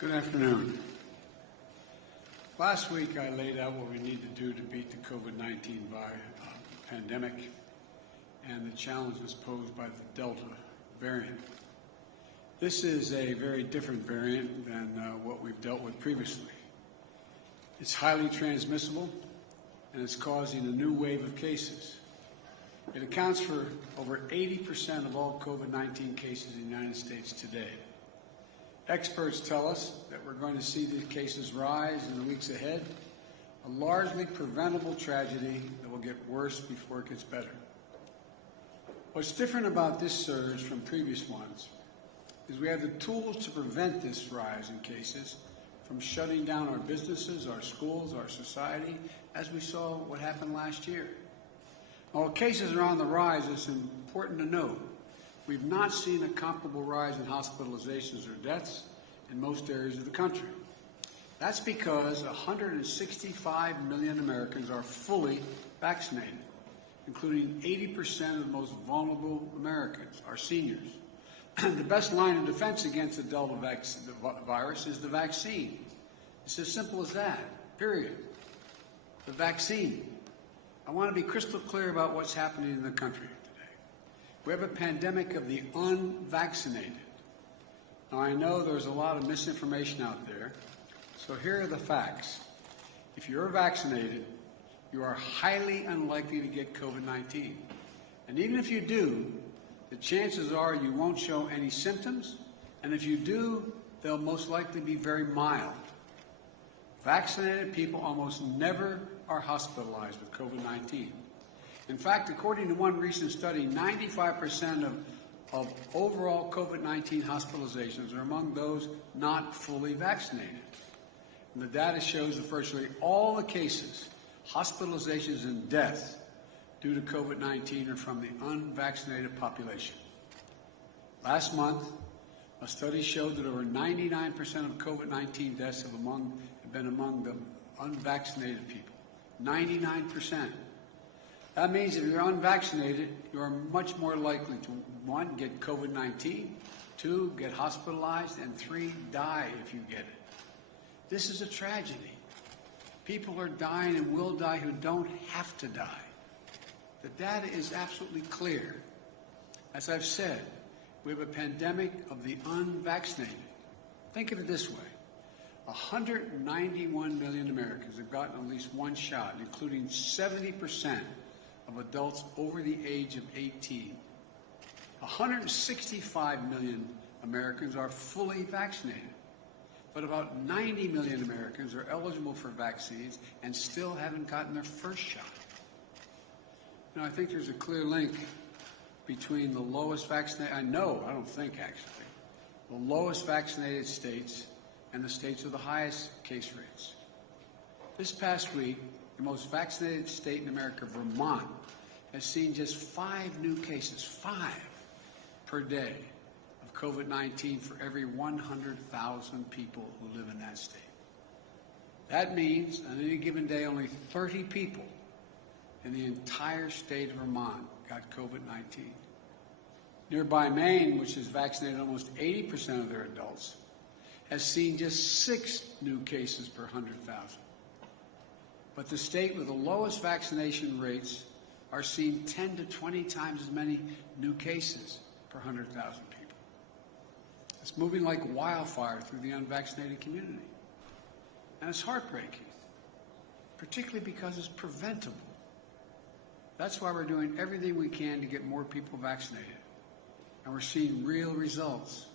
Good afternoon. Last week I laid out what we need to do to beat the COVID-19 pandemic and the challenges posed by the Delta variant. This is a very different variant than what we've dealt with previously. It's highly transmissible and it's causing a new wave of cases. It accounts for over 80% of all COVID-19 cases in the United States today. Experts tell us that we're going to see the cases rise in the weeks ahead, a largely preventable tragedy that will get worse before it gets better. What's different about this surge from previous ones is we have the tools to prevent this rise in cases from shutting down our businesses, our schools, our society, as we saw what happened last year. While cases are on the rise, it's important to note we've not seen a comparable rise in hospitalizations or deaths in most areas of the country. That's because 165 million Americans are fully vaccinated, including 80% of the most vulnerable Americans, our seniors. The best line of defense against the Delta virus is the vaccine. It's as simple as that, period. The vaccine. I want to be crystal clear about what's happening in the country. We have a pandemic of the unvaccinated. Now, I know there's a lot of misinformation out there, so here are the facts. If you're vaccinated, you are highly unlikely to get COVID-19. And even if you do, the chances are you won't show any symptoms, and if you do, they'll most likely be very mild. Vaccinated people almost never are hospitalized with COVID-19. In fact, according to one recent study, 95% of overall COVID-19 hospitalizations are among those not fully vaccinated. And the data shows that virtually all the cases, hospitalizations and deaths due to COVID-19 are from the unvaccinated population. Last month, a study showed that over 99% of COVID-19 deaths have been among the unvaccinated people. 99%. That means if you're unvaccinated, you are much more likely to, 1, get COVID-19, 2, get hospitalized, and 3, die if you get it. This is a tragedy. People are dying and will die who don't have to die. The data is absolutely clear. As I've said, we have a pandemic of the unvaccinated. Think of it this way. 191 million Americans have gotten at least one shot, including 70% of adults over the age of 18. 165 million Americans are fully vaccinated, but about 90 million Americans are eligible for vaccines and still haven't gotten their first shot. Now, I think there's a clear link between the lowest vaccinated, the lowest vaccinated states and the states with the highest case rates. This past week, the most vaccinated state in America, Vermont, has seen just 5 new cases, 5 per day of COVID-19 for every 100,000 people who live in that state. That means on any given day, only 30 people in the entire state of Vermont got COVID-19. Nearby Maine, which has vaccinated almost 80% of their adults, has seen just 6 new cases per 100,000. But the state with the lowest vaccination rates are seeing 10 to 20 times as many new cases per 100,000 people. It's moving like wildfire through the unvaccinated community. And it's heartbreaking, particularly because it's preventable. That's why we're doing everything we can to get more people vaccinated. And we're seeing real results.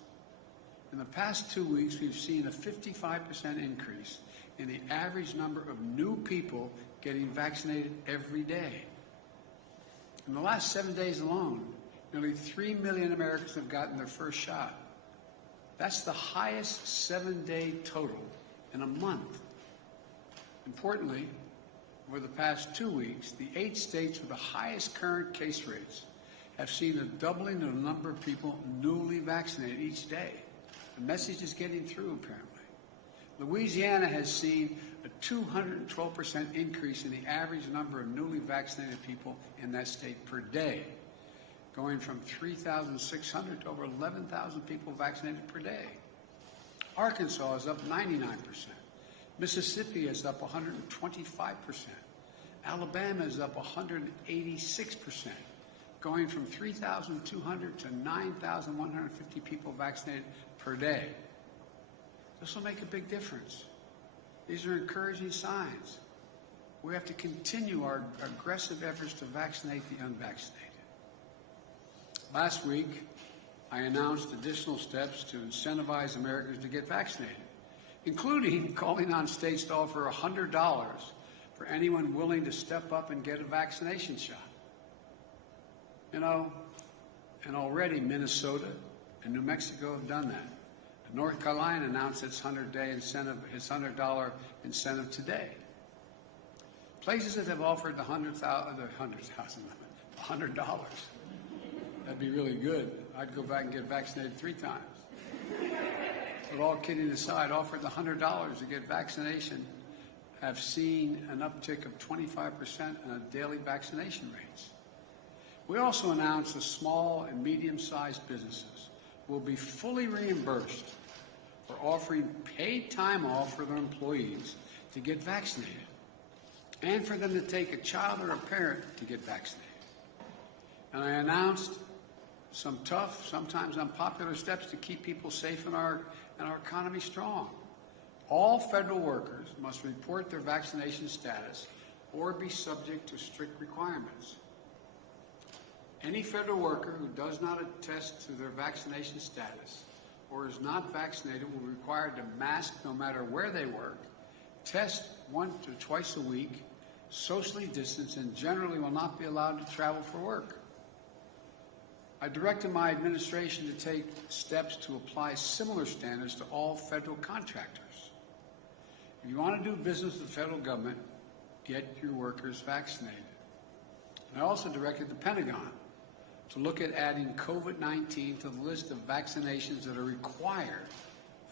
In the past 2 weeks, we've seen a 55% increase in the average number of new people getting vaccinated every day. In the last 7 days alone, nearly 3 million Americans have gotten their first shot. That's the highest 7-day total in a month. Importantly, over the past 2 weeks, the 8 states with the highest current case rates have seen a doubling of the number of people newly vaccinated each day. The message is getting through, apparently. Louisiana has seen a 212% increase in the average number of newly vaccinated people in that state per day, going from 3,600 to over 11,000 people vaccinated per day. Arkansas is up 99%. Mississippi is up 125%. Alabama is up 186%, going from 3,200 to 9,150 people vaccinated per day. This will make a big difference. These are encouraging signs. We have to continue our aggressive efforts to vaccinate the unvaccinated. Last week, I announced additional steps to incentivize Americans to get vaccinated, including calling on states to offer $100 for anyone willing to step up and get a vaccination shot. You know, and already Minnesota and New Mexico have done that. North Carolina announced its $100 incentive today. Places that have offered $100, that'd be really good. I'd go back and get vaccinated 3 times. But all kidding aside, offered the $100 to get vaccination have seen an uptick of 25% in daily vaccination rates. We also announced that small and medium-sized businesses will be fully reimbursed for offering paid time off for their employees to get vaccinated, and for them to take a child or a parent to get vaccinated. And I announced some tough, sometimes unpopular steps to keep people safe and our economy strong. All federal workers must report their vaccination status or be subject to strict requirements. Any federal worker who does not attest to their vaccination status or is not vaccinated will be required to mask no matter where they work, test 1 to twice a week, socially distance, and generally will not be allowed to travel for work. I directed my administration to take steps to apply similar standards to all federal contractors. If you want to do business with the federal government, get your workers vaccinated. And I also directed the Pentagon to look at adding COVID-19 to the list of vaccinations that are required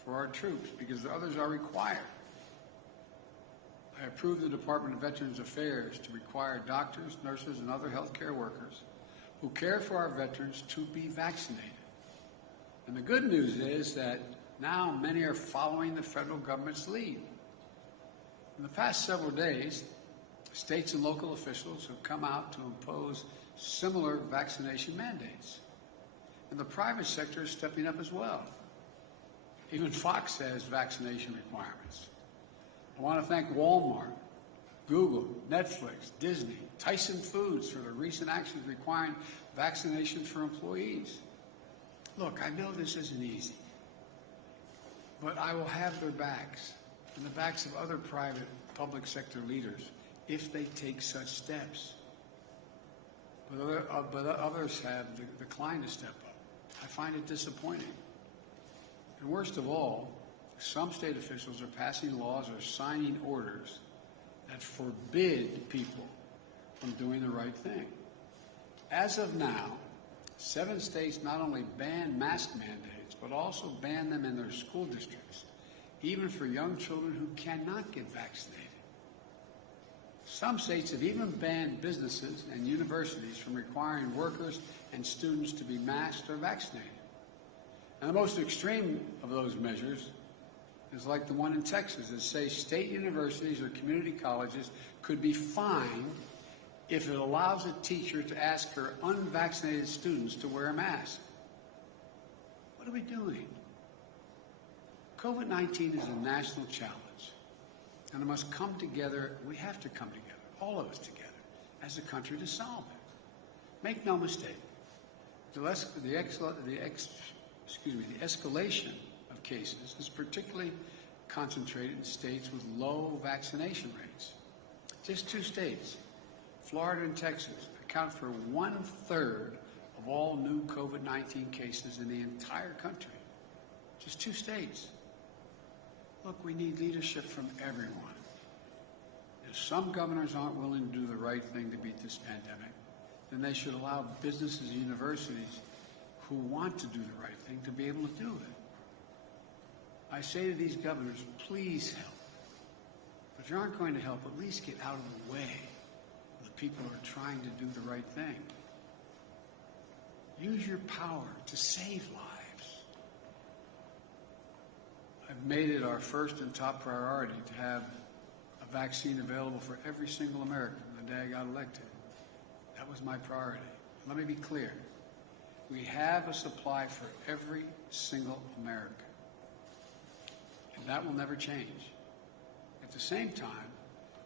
for our troops, because the others are required. I approved the Department of Veterans Affairs to require doctors, nurses, and other healthcare workers who care for our veterans to be vaccinated. And the good news is that now many are following the federal government's lead. In the past several days, states and local officials have come out to impose similar vaccination mandates. And the private sector is stepping up as well. Even Fox has vaccination requirements. I want to thank Walmart, Google, Netflix, Disney, Tyson Foods for their recent actions requiring vaccination for employees. Look, I know this isn't easy, but I will have their backs and the backs of other private public sector leaders if they take such steps. But others have declined to step up. I find it disappointing. And worst of all, some state officials are passing laws or signing orders that forbid people from doing the right thing. As of now, 7 states not only ban mask mandates, but also ban them in their school districts, even for young children who cannot get vaccinated. Some states have even banned businesses and universities from requiring workers and students to be masked or vaccinated. And the most extreme of those measures is like the one in Texas that says state universities or community colleges could be fined if it allows a teacher to ask her unvaccinated students to wear a mask. What are we doing? COVID-19 is a national challenge, and it must come together. We have to come together, all of us together, as a country to solve it. Make no mistake, the escalation of cases is particularly concentrated in states with low vaccination rates. Just 2 states, Florida and Texas, account for 1/3 of all new COVID-19 cases in the entire country. Just 2 states. Look, we need leadership from everyone. If some governors aren't willing to do the right thing to beat this pandemic, then they should allow businesses and universities who want to do the right thing to be able to do it. I say to these governors, please help. But if you aren't going to help, at least get out of the way of the people who are trying to do the right thing. Use your power to save lives. I've made it our first and top priority to have a vaccine available for every single American the day I got elected. That was my priority. Let me be clear. We have a supply for every single American. And that will never change. At the same time,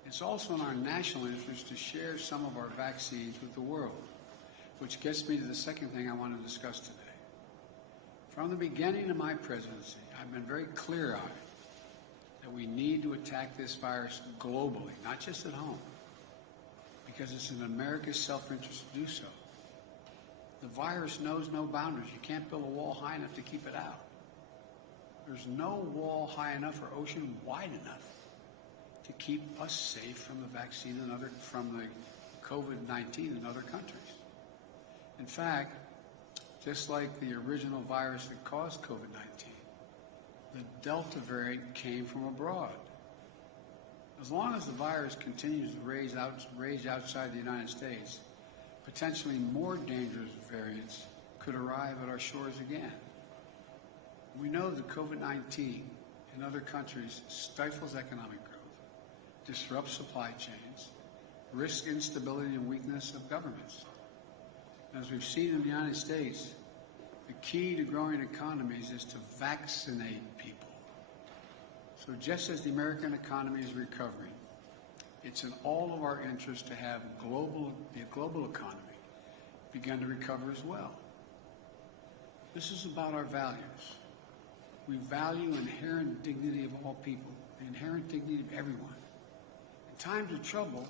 it's also in our national interest to share some of our vaccines with the world, which gets me to the second thing I want to discuss today. From the beginning of my presidency, I've been very clear-eyed that we need to attack this virus globally, not just at home, because it's in America's self-interest to do so. The virus knows no boundaries. You can't build a wall high enough to keep it out. There's no wall high enough or ocean wide enough to keep us safe from the vaccine and from the COVID-19 in other countries. In fact, just like the original virus that caused COVID-19, the Delta variant came from abroad. As long as the virus continues to rage outside the United States, potentially more dangerous variants could arrive at our shores again. We know that COVID-19 in other countries stifles economic growth, disrupts supply chains, risks instability and weakness of governments. As we've seen in the United States, the key to growing economies is to vaccinate people. So just as the American economy is recovering, it's in all of our interest to have the global economy begin to recover as well. This is about our values. We value inherent dignity of all people, the inherent dignity of everyone. In times of trouble,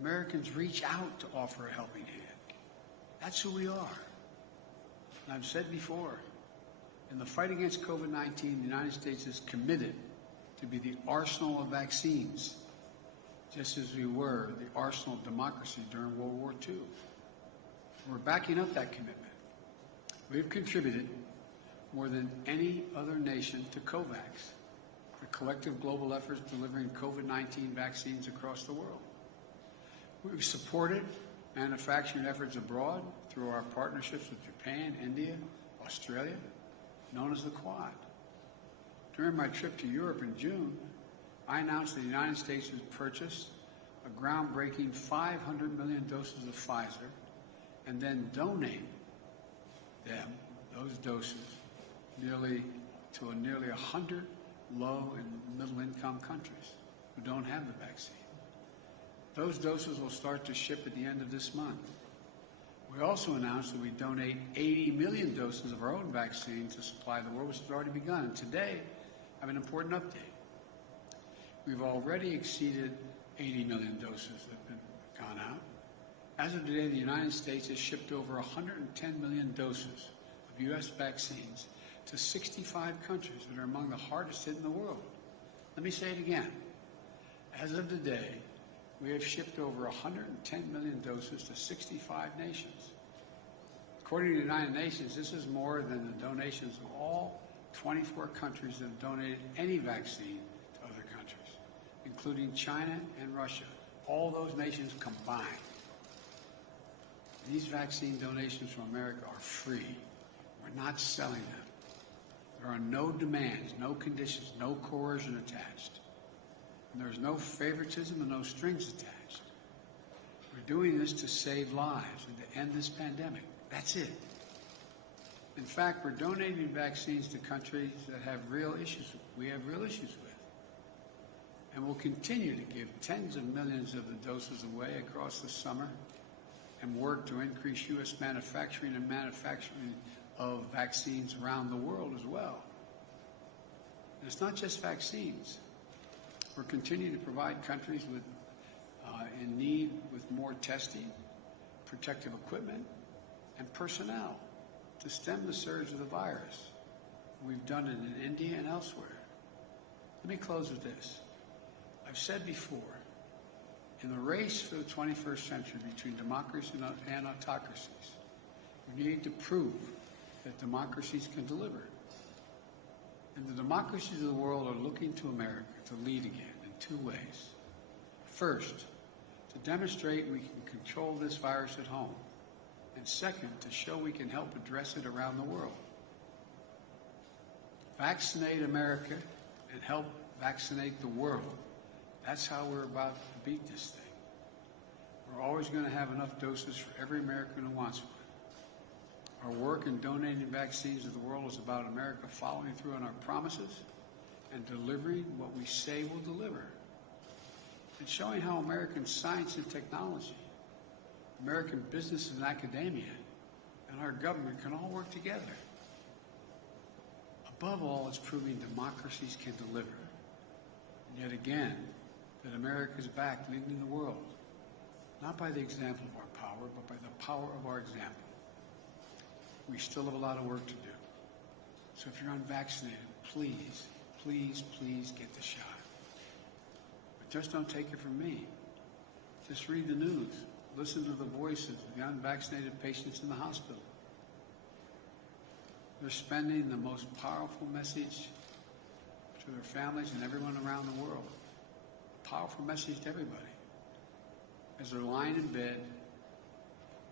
Americans reach out to offer a helping hand. That's who we are. And I've said before, in the fight against COVID-19, the United States is committed to be the arsenal of vaccines, just as we were the arsenal of democracy during World War II. We're backing up that commitment. We've contributed more than any other nation to COVAX, the collective global efforts delivering COVID-19 vaccines across the world. We've supported manufacturing efforts abroad through our partnerships with Japan, India, Australia, known as the Quad. During my trip to Europe in June, I announced that the United States has purchased a groundbreaking 500 million doses of Pfizer and then donate them, those doses, to nearly 100 low and middle-income countries who don't have the vaccine. Those doses will start to ship at the end of this month. We also announced that we donate 80 million doses of our own vaccine to supply the world, which has already begun. And today, I have an important update. We've already exceeded 80 million doses that have been gone out. As of today, the United States has shipped over 110 million doses of U.S. vaccines to 65 countries that are among the hardest hit in the world. Let me say it again. As of today, we have shipped over 110 million doses to 65 nations. According to the United Nations, this is more than the donations of all 24 countries that have donated any vaccine to other countries, including China and Russia, all those nations combined. These vaccine donations from America are free. We're not selling them. There are no demands, no conditions, no coercion attached. And there's no favoritism and no strings attached. We're doing this to save lives and to end this pandemic. That's it. In fact, we're donating vaccines to countries that have real issues we have real issues with. And we'll continue to give tens of millions of the doses away across the summer and work to increase U.S. manufacturing of vaccines around the world as well. And it's not just vaccines. We're continuing to provide countries in need with more testing, protective equipment, and personnel to stem the surge of the virus. We've done it in India and elsewhere. Let me close with this. I've said before, in the race for the 21st century between democracy and autocracies, we need to prove that democracies can deliver. And the democracies of the world are looking to America to lead again in two ways. First, to demonstrate we can control this virus at home. And second, to show we can help address it around the world. Vaccinate America and help vaccinate the world. That's how we're about to beat this thing. We're always going to have enough doses for every American who wants one. Our work in donating vaccines to the world is about America following through on our promises and delivering what we say we'll deliver. And showing how American science and technology, American business and academia, and our government can all work together. Above all, it's proving democracies can deliver. And yet again, that America is back leading the world, not by the example of our power, but by the power of our example. We still have a lot of work to do. So if you're unvaccinated, please, please, please get the shot. But just don't take it from me. Just read the news. Listen to the voices of the unvaccinated patients in the hospital. They're spending the most powerful message to their families and everyone around the world. A powerful message to everybody. As they're lying in bed,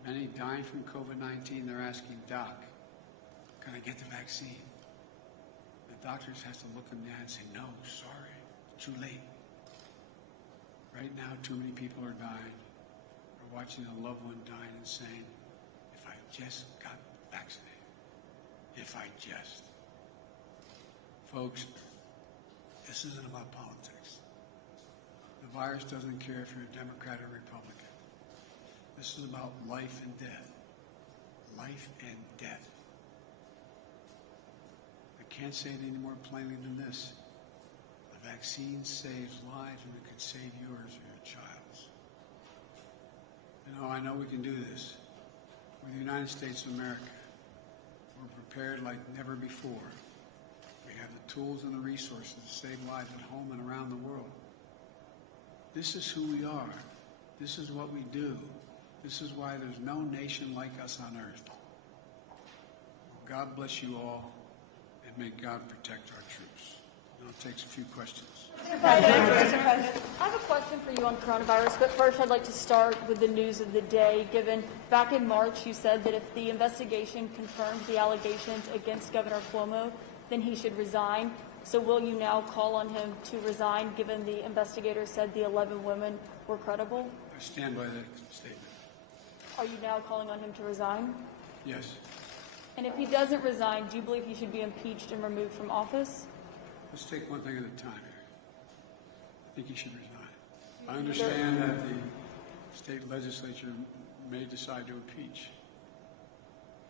many dying from COVID-19, they're asking, Doc, can I get the vaccine? The doctors have to look them in the eye and say, no, sorry, too late. Right now, too many people are dying. We're watching a loved one dying and saying, if I just got vaccinated, if I just. Folks, this isn't about politics. The virus doesn't care if you're a Democrat or Republican. This is about life and death. Life and death. I can't say it any more plainly than this. The vaccine saves lives, and it could save yours or your child's. I know we can do this. We're the United States of America. We're prepared like never before. We have the tools and the resources to save lives at home and around the world. This is who we are. This is what we do. This is why there's no nation like us on earth. God bless you all, and may God protect our troops. Now it takes a few questions. Mr. President, I have a question for you on coronavirus, but first I'd like to start with the news of the day, given back in March you said that if the investigation confirmed the allegations against Governor Cuomo, then he should resign. So will you now call on him to resign, given the investigators said the 11 women were credible? I stand by that statement. Are you now calling on him to resign? Yes. And if he doesn't resign, do you believe he should be impeached and removed from office? Let's take one thing at a time here. I think he should resign. I understand that the state legislature may decide to impeach.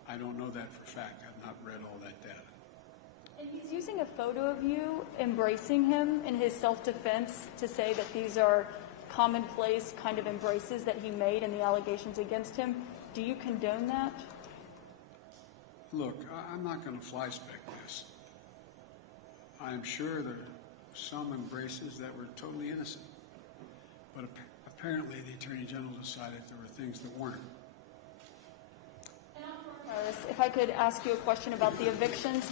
I don't know that for a fact. I've not read all that data. And he's using a photo of you embracing him in his self-defense to say that these are commonplace kind of embraces that he made and the allegations against him. Do you condone that? Look, I'm not going to fly-spec this. I'm sure there are some embraces that were totally innocent. But apparently the Attorney General decided there were things that weren't. And on coronavirus, if I could ask you a question about the evictions.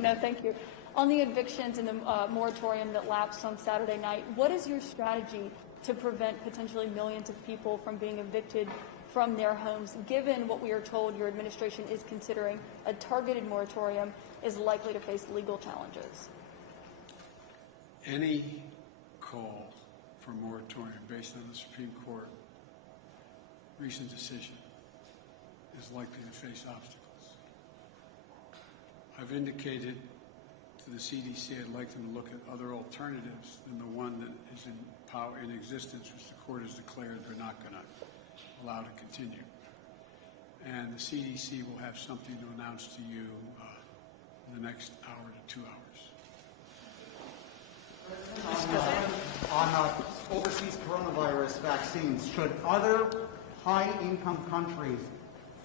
No, thank you. On the evictions and the moratorium that lapsed on Saturday night, what is your strategy to prevent potentially millions of people from being evicted from their homes, given what we are told your administration is considering a targeted moratorium is likely to face legal challenges? Any call for moratorium based on the Supreme Court recent decision is likely to face obstacles. I've indicated to the CDC I'd like them to look at other alternatives than the one that is in power in existence, which the court has declared they're not going to allow to continue. And the CDC will have something to announce to you in the next hour to 2 hours. On overseas coronavirus vaccines, should other high-income countries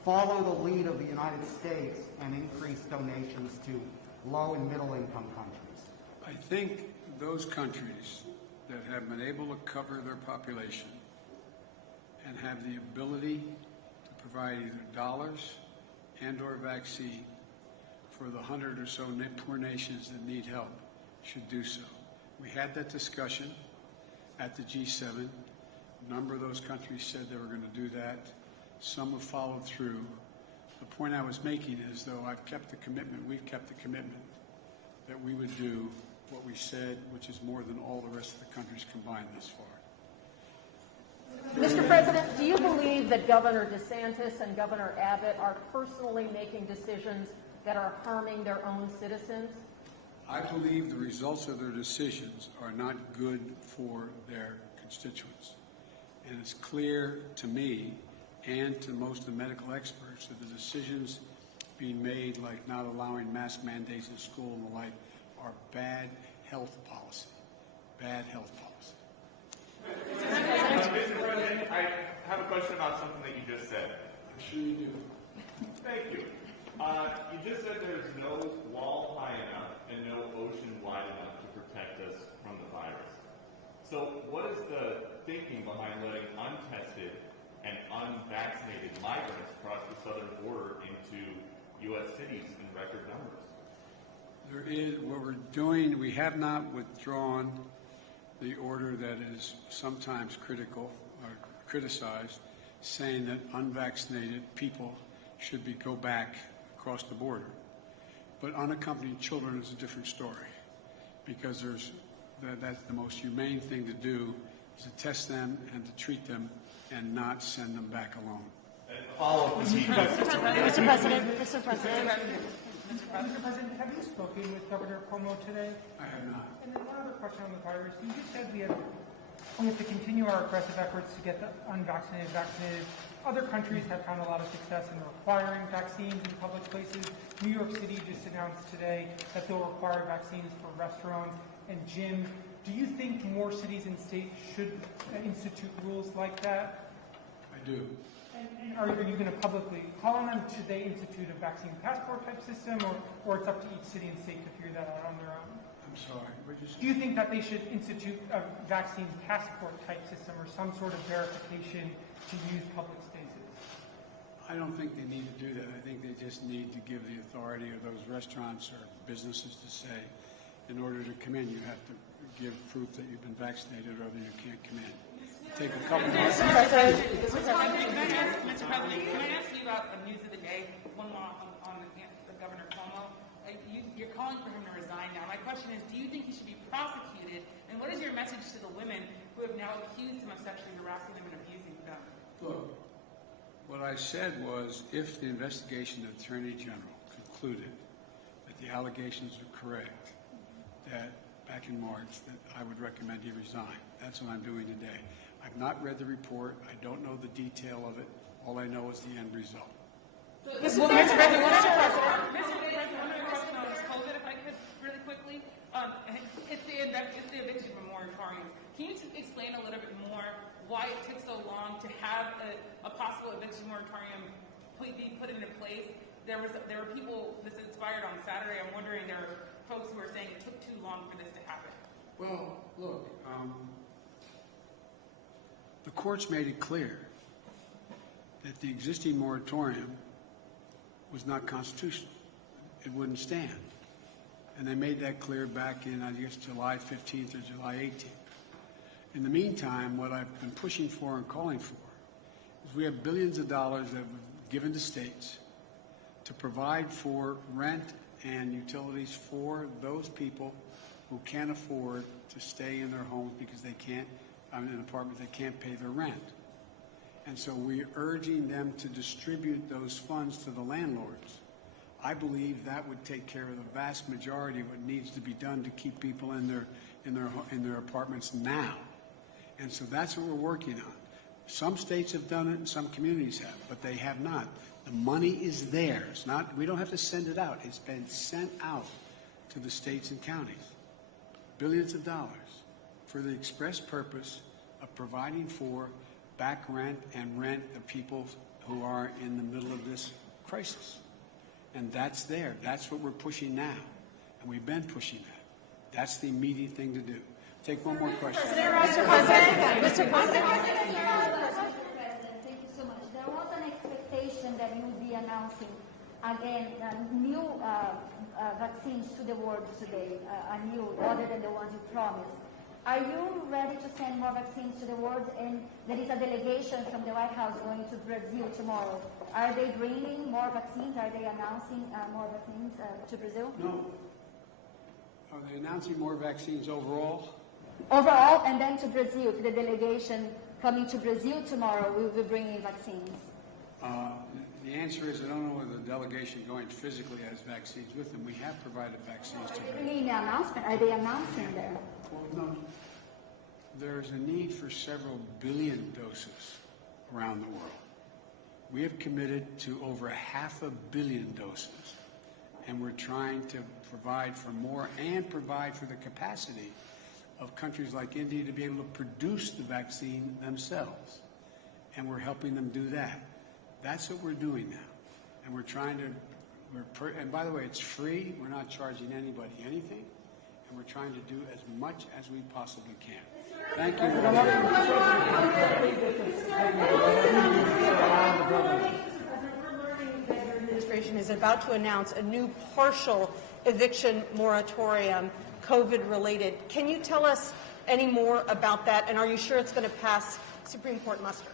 follow the lead of the United States and increase donations to low- and middle-income countries? I think those countries that have been able to cover their population and have the ability to provide either dollars and or vaccine for the 100 or so poor nations that need help should do so. We had that discussion at the G7. A number of those countries said they were going to do that. Some have followed through. The point I was making is, though, I've kept the commitment, we've kept the commitment that we would do what we said, which is more than all the rest of the countries combined thus far. Mr. President, do you believe that Governor DeSantis and Governor Abbott are personally making decisions that are harming their own citizens? I believe the results of their decisions are not good for their constituents. And it's clear to me and to most of the medical experts that the decisions being made, like not allowing mask mandates in school and the like, are bad health policy. Bad health policy. Mr. President, I have a question about something that you just said. I'm sure you do. Thank you. You just said there's no wall high enough and no ocean wide enough to protect us from the virus. So what is the thinking behind letting untested and unvaccinated migrants cross the southern border into U.S. cities in record numbers? There is, what we're doing, we have not withdrawn the order that is sometimes critical or criticized, saying that unvaccinated people should go back across the border. But unaccompanied children is a different story, because that's the most humane thing to do, is to test them and to treat them and not send them back alone. Mr. President. Mr. President, have you spoken with Governor Cuomo today? I have not. And then one other question on the virus. You just said we have to continue our aggressive efforts to get the unvaccinated vaccinated. Other countries have found a lot of success in requiring vaccines in public places. New York City just announced today that they'll require vaccines for restaurants and gyms. Do you think more cities and states should institute rules like that? I do. And are you going to publicly call on them? Should they institute a vaccine passport type system, or it's up to each city and state to figure that out on their own? I'm sorry, what did you say? Do you think that they should institute a vaccine passport type system or some sort of verification to use public spaces? I don't think they need to do that. I think they just need to give the authority of those restaurants or businesses to say, in order to come in, you have to give proof that you've been vaccinated or that you can't come in. Take a couple months. Mr. President, can I ask you about the news of the day? One more on the Governor Cuomo. You're calling for him to resign now. My question is, do you think he should be prosecuted? And what is your message to the women who have now accused him of sexually harassing them and abusing them? Look, what I said was, if the investigation of the Attorney General concluded that the allegations are correct, that back in March, that I would recommend he resign. That's what I'm doing today. I've not read the report. I don't know the detail of it. All I know is the end result. Mr. President, one other question on this COVID, if I could, really quickly. It's the eviction moratorium. Can you explain a little bit more why it took so long to have a possible eviction moratorium be put into place? There were people, this inspired on Saturday. I'm wondering, there are folks who are saying it took too long for this to happen. Well, look, the courts made it clear that the existing moratorium was not constitutional. It wouldn't stand. And they made that clear back in, I guess, July 15th or July 18th. In the meantime, what I've been pushing for and calling for is we have billions of dollars that we've given to states to provide for rent and utilities for those people who can't afford to stay in their homes because they can't, in an apartment, they can't pay their rent. And so we're urging them to distribute those funds to the landlords. I believe that would take care of the vast majority of what needs to be done to keep people in their apartments now. And so that's what we're working on. Some states have done it and some communities have, but they have not. The money is there. It's not, we don't have to send it out. It's been sent out to the states and counties. Billions of dollars for the express purpose of providing for back rent and rent the people who are in the middle of this crisis. And that's there. That's what we're pushing now. And we've been pushing that. That's the immediate thing to do. Take one more question. Mr. President. Mr. President, thank you so much. There was an expectation that you would be announcing again new vaccines to the world today, other than the ones you promised. Are you ready to send more vaccines to the world? And there is a delegation from the White House going to Brazil tomorrow. Are they bringing more vaccines? Are they announcing more vaccines to Brazil? No. Are they announcing more vaccines overall? Overall, and then to Brazil, to the delegation coming to Brazil tomorrow, we will be bringing vaccines. The answer is I don't know whether the delegation going physically has vaccines with them. We have provided vaccines to I them. mean, the announcement, are they announcing there? Well, no. There's a need for several billion doses around the world. We have committed to over 500 million doses, and we're trying to provide for more and provide for the capacity of countries like India to be able to produce the vaccine themselves. And we're helping them do that. That's what we're doing now. And we're trying to, and by the way, it's free. We're not charging anybody anything. And we're trying to do as much as we possibly can. Thank you. The administration is about to announce a new partial eviction moratorium, COVID-related. Can you tell us any more about that, and are you sure it's going to pass Supreme Court muster?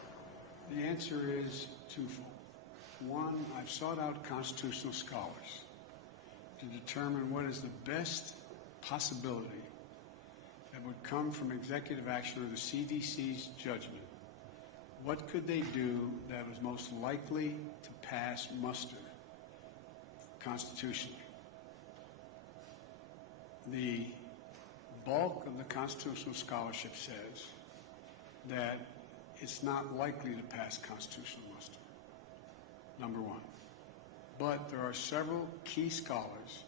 The answer is twofold. One, I've sought out constitutional scholars to determine what is the best possibility that would come from executive action or the CDC's judgment. What could they do that was most likely to pass muster constitutionally? The bulk of the constitutional scholarship says that it's not likely to pass constitutional muster, number one. But there are several key scholars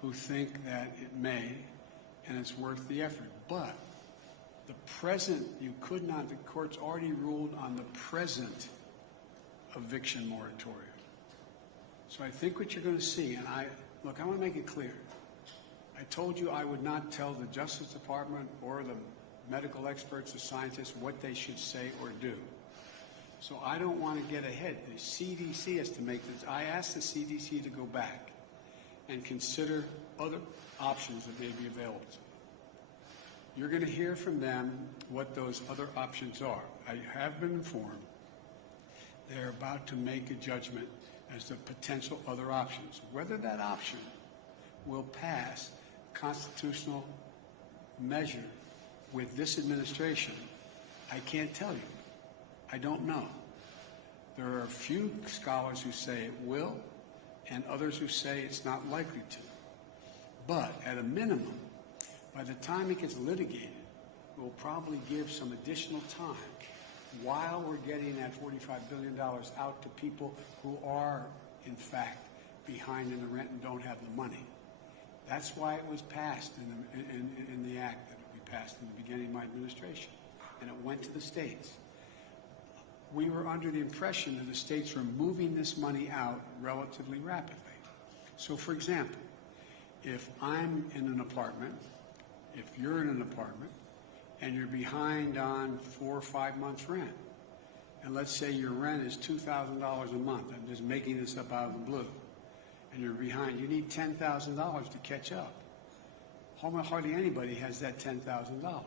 who think that it may, and it's worth the effort. But the present, the court's already ruled on the present eviction moratorium. So I think what you're going to see, and I want to make it clear. I told you I would not tell the Justice Department or the medical experts, the scientists, what they should say or do. So I don't want to get ahead. The CDC has to make this. I asked the CDC to go back and consider other options that may be available to them. You're going to hear from them what those other options are. I have been informed they're about to make a judgment as to potential other options. Whether that option will pass constitutional measure with this administration, I can't tell you. I don't know. There are a few scholars who say it will, and others who say it's not likely to. But at a minimum, by the time it gets litigated, we'll probably give some additional time while we're getting that $45 billion out to people who are, in fact, behind in the rent and don't have the money. That's why it was passed in the act that we passed in the beginning of my administration, and it went to the states. We were under the impression that the states were moving this money out relatively rapidly. So, for example, if I'm in an apartment, if you're in an apartment, and you're behind on 4 or 5 months' rent, and let's say your rent is $2,000 a month, I'm just making this up out of the blue, and you're behind, you need $10,000 to catch up. Hardly anybody has that $10,000.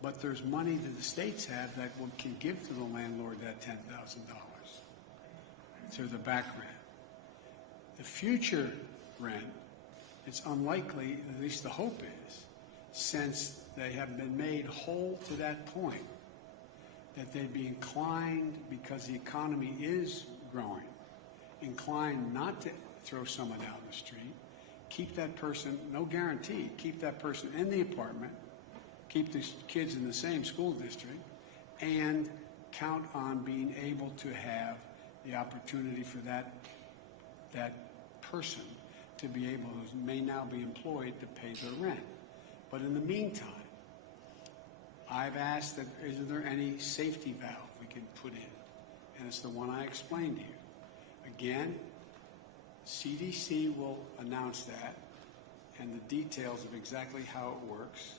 But there's money that the states have that can give to the landlord that $10,000 to the back rent. The future rent, it's unlikely, at least the hope is, since they have been made whole to that point, that they'd be inclined, because the economy is growing, inclined not to throw someone out in the street, keep that person, no guarantee, keep that person in the apartment, keep the kids in the same school district, and count on being able to have the opportunity for that person to be able, who may now be employed, to pay their rent. But in the meantime, I've asked that, is there any safety valve we can put in? And it's the one I explained to you. Again, CDC will announce that and the details of exactly how it works.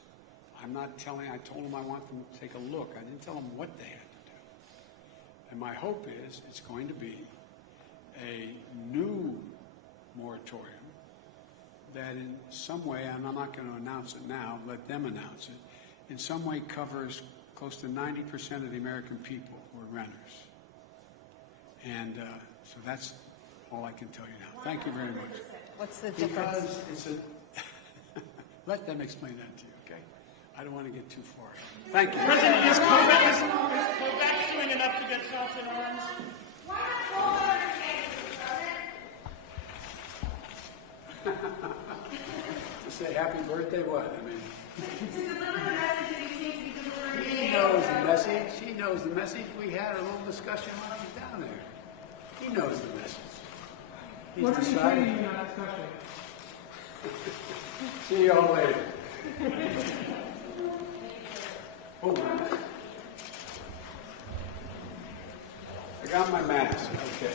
I'm not telling, I told them I want them to take a look. I didn't tell them what they had to do. And my hope is it's going to be a new moratorium that in some way, and I'm not going to announce it now, let them announce it, in some way covers close to 90% of the American people who are renters. And so that's all I can tell you now. Thank you very much. What's the difference? Because it's a, let them explain that to you, okay? I don't want to get too far. Thank you. President, is COVID doing enough to get shots in arms? To say happy birthday, what? I mean, he knows the message. She knows the message. We had a little discussion while he was down there. He knows the message. He's What are you decided. tweeting on that special? See y'all later. Oh, I got my mask. Okay.